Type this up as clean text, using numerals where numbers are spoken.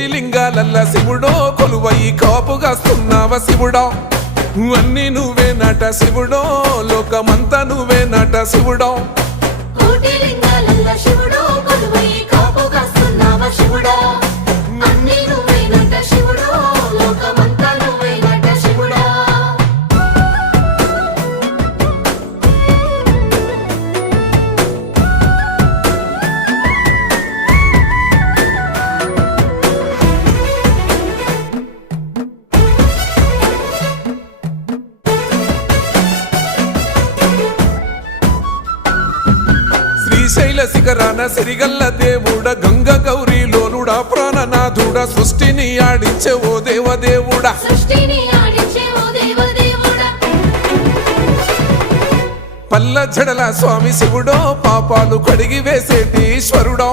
కోటి లింగాలల్ల శివుడో కొలువై కాపుగాస్తున్నావ శివుడా అన్ని నువ్వే నట శివుడో లోకమంతా నువ్వే నట శివుడో కోటి లింగాలల్ల శివుడో కొలువై కాపుగాస్తున్నావ శివుడా అన్ని నువ్వే నట శివుడో లోకమంతా నువ్వే నట శివుడా శ్రీశైల శిఖరాన సిరిగల్ల దేవుడ గంగ గౌరీ లోలుడా ప్రాణనాథుడ సృష్టిని ఆడించే ఓ దేవదేవుడా సృష్టిని ఆడించే ఓ దేవదేవుడా పల్ల జడల స్వామి శివుడో పాపాలు కడిగి వేసేటి ఈశ్వరుడో